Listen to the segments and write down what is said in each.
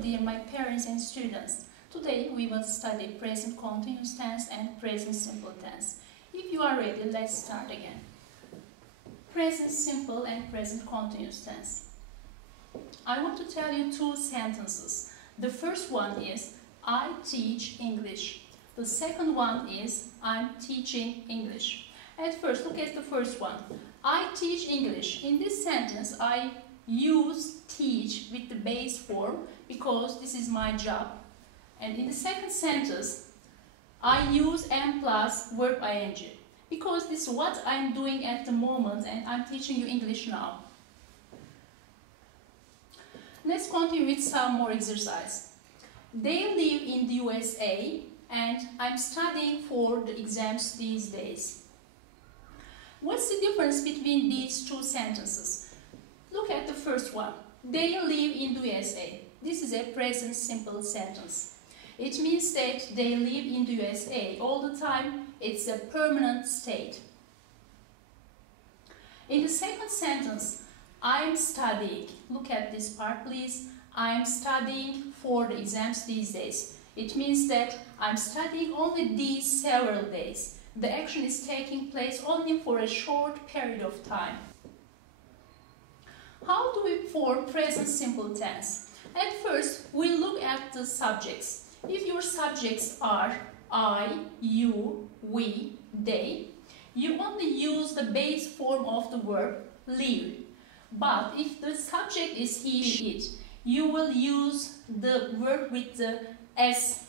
dear my parents and students. Today we will study present continuous tense and present simple tense. If you are ready, let's start again. Present simple and present continuous tense. I want to tell you two sentences. The first one is, I teach English. The second one is, I'm teaching English. At first, look at the first one. I teach English. In this sentence, I use teach with the base form because this is my job. And in the second sentence, I use am plus verb ing because this is what I'm doing at the moment and I'm teaching you English now. Let's continue with some more exercise. They live in the USA and I'm studying for the exams these days. What's the difference between these two sentences? Look at the first one. They live in the USA. This is a present simple sentence. It means that they live in the USA all the time. It's a permanent state. In the second sentence, I'm studying. Look at this part, please. I'm studying for the exams these days. It means that I'm studying only these several days. The action is taking place only for a short period of time. How do we form present simple tense? At first, we look at the subjects. If your subjects are I, you, we, they, you only use the base form of the verb live. But if the subject is he, it, you will use the verb with the s.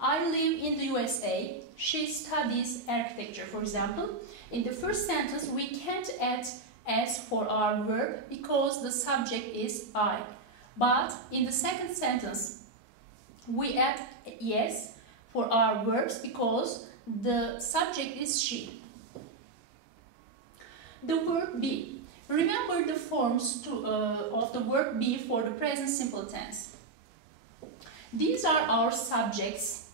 I live in the USA. She studies architecture, for example. In the first sentence, we can't add s for our verb because the subject is I. But in the second sentence, we add yes for our verbs because the subject is she. The verb be. Remember the forms of the verb be for the present simple tense. These are our subjects.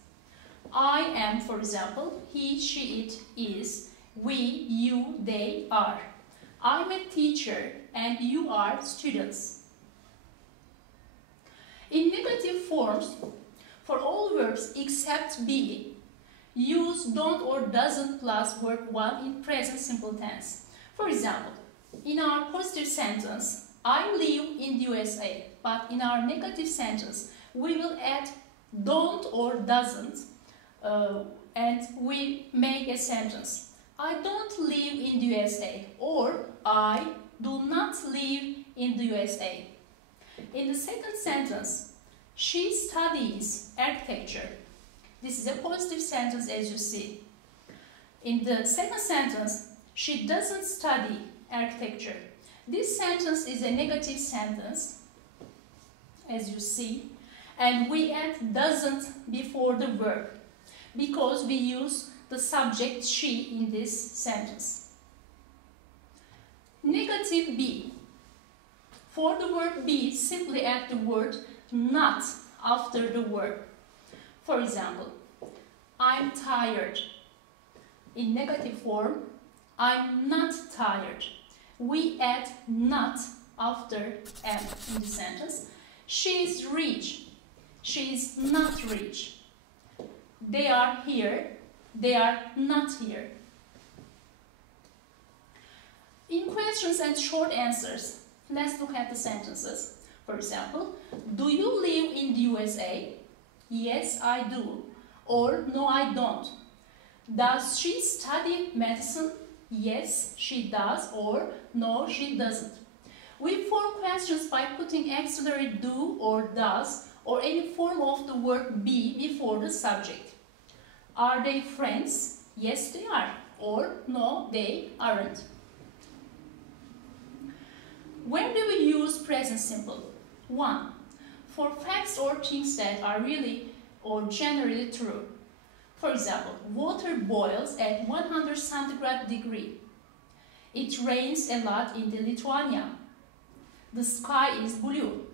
I am, for example, he, she, it is, we, you, they are. I'm a teacher and you are students. In negative forms, for all verbs except be, use don't or doesn't plus verb 1 in present simple tense. For example, in our positive sentence, I live in the USA, but in our negative sentence, we will add don't or doesn't and we make a sentence. I don't live in the USA or I do not live in the USA. In the second sentence, she studies architecture. This is a positive sentence as you see. In the second sentence, she doesn't study architecture. This sentence is a negative sentence as you see, and we add doesn't before the verb because we use the subject she in this sentence. Negative be. For the verb be, simply add the word not after the verb. For example, I'm tired. In negative form, I'm not tired. We add not after am in the sentence. She is rich. She is not rich. They are here. They are not here. In questions and short answers, let's look at the sentences. For example, do you live in the USA? Yes, I do. Or no, I don't. Does she study medicine? Yes, she does. Or no, she doesn't. We form questions by putting auxiliary do or does or any form of the verb be before the subject. Are they friends? Yes, they are. Or no, they aren't. When do we use present simple? 1. For facts or things that are really or generally true. For example, water boils at 100 centigrade degree. It rains a lot in Lithuania. The sky is blue.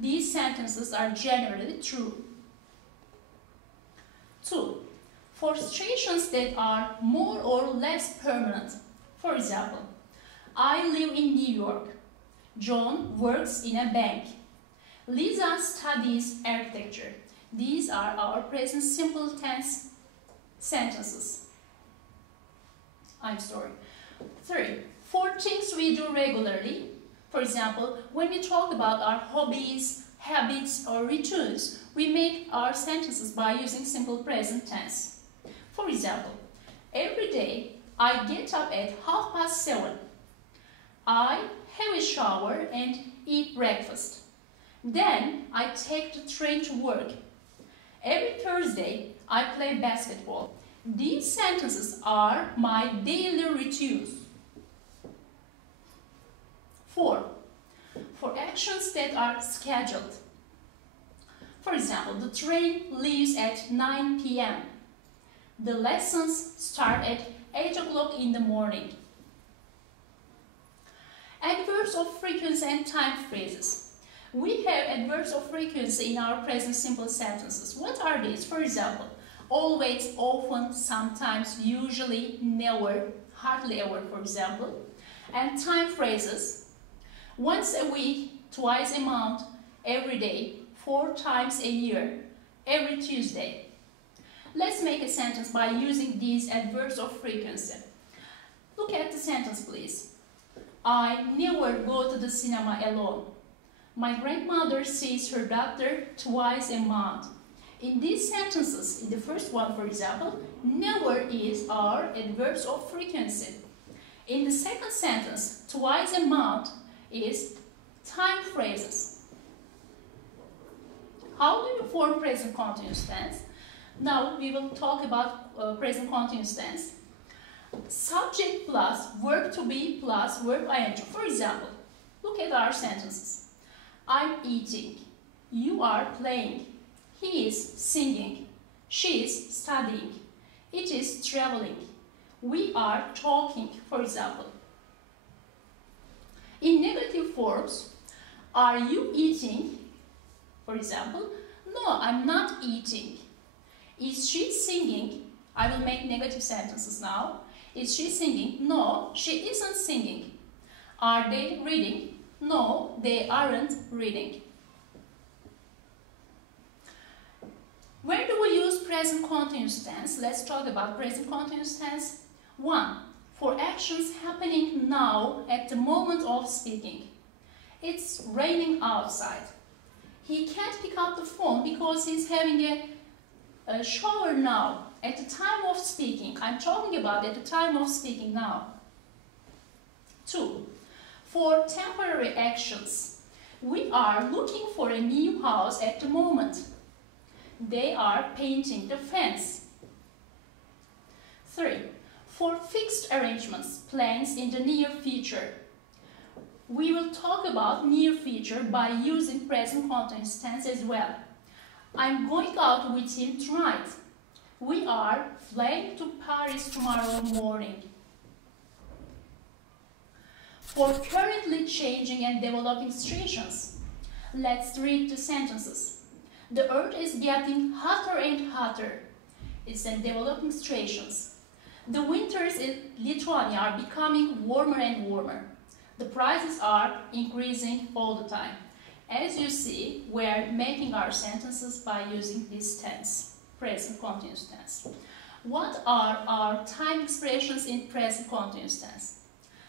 These sentences are generally true. 2. For situations that are more or less permanent. For example, I live in New York. John works in a bank. Lisa studies architecture. These are our present simple tense sentences. I'm sorry. 3. For things we do regularly. For example, when we talk about our hobbies, habits, or routines, we make our sentences by using simple present tense. For example, every day I get up at 7:30. I have a shower and eat breakfast. Then I take the train to work. Every Thursday I play basketball. These sentences are my daily routines. 4. For actions that are scheduled. For example, the train leaves at 9 p.m. The lessons start at 8 o'clock in the morning. Adverbs of frequency and time phrases. We have adverbs of frequency in our present simple sentences. What are these? For example, always, often, sometimes, usually, never, hardly ever, for example. And time phrases. Once a week, twice a month, every day, 4 times a year, every Tuesday. Let's make a sentence by using these adverbs of frequency. Look at the sentence, please. I never go to the cinema alone. My grandmother sees her doctor twice a month. In these sentences, in the first one, for example, never is our adverbs of frequency. In the second sentence, twice a month is time phrases. How do you form present continuous tense? Now we will talk about present continuous tense. Subject plus verb to be plus verb ing. For example, look at our sentences. I'm eating. You are playing. He is singing. She is studying. It is traveling. We are talking, for example. In negative forms, are you eating? For example, no, I'm not eating. Is she singing? I will make negative sentences now. Is she singing? No, she isn't singing. Are they reading? No, they aren't reading. Where do we use present continuous tense? Let's talk about present continuous tense. 1. For actions happening now at the moment of speaking. It's raining outside. He can't pick up the phone because he's having a shower now. At the time of speaking. I'm talking about at the time of speaking now. 2. For temporary actions. We are looking for a new house at the moment. They are painting the fence. 3. For fixed arrangements, plans in the near future. We will talk about near future by using present continuous tense as well. I'm going out with him tonight. We are flying to Paris tomorrow morning. For currently changing and developing situations. Let's read the sentences. The earth is getting hotter and hotter. It's in developing situations. The winters in Lithuania are becoming warmer and warmer. The prices are increasing all the time. As you see, we are making our sentences by using this tense, present continuous tense. What are our time expressions in present continuous tense?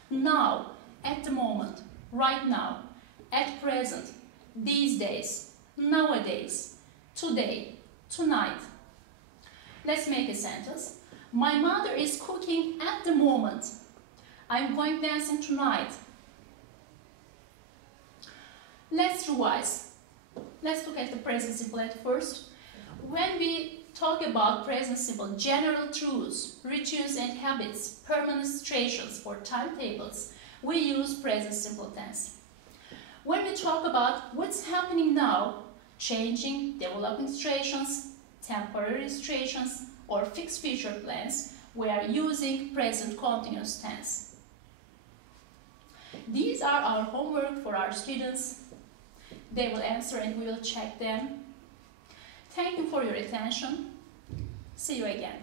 Now, at the moment, right now, at present, these days, nowadays, today, tonight. Let's make a sentence. My mother is cooking at the moment. I'm going dancing tonight. Let's revise. Let's look at the present simple at first. When we talk about present simple, general truths, routines and habits, permanent situations for timetables, we use present simple tense. When we talk about what's happening now, changing, developing situations, temporary situations, or fixed future plans, we are using present continuous tense. These are our homework for our students. They will answer and we will check them. Thank you for your attention. See you again.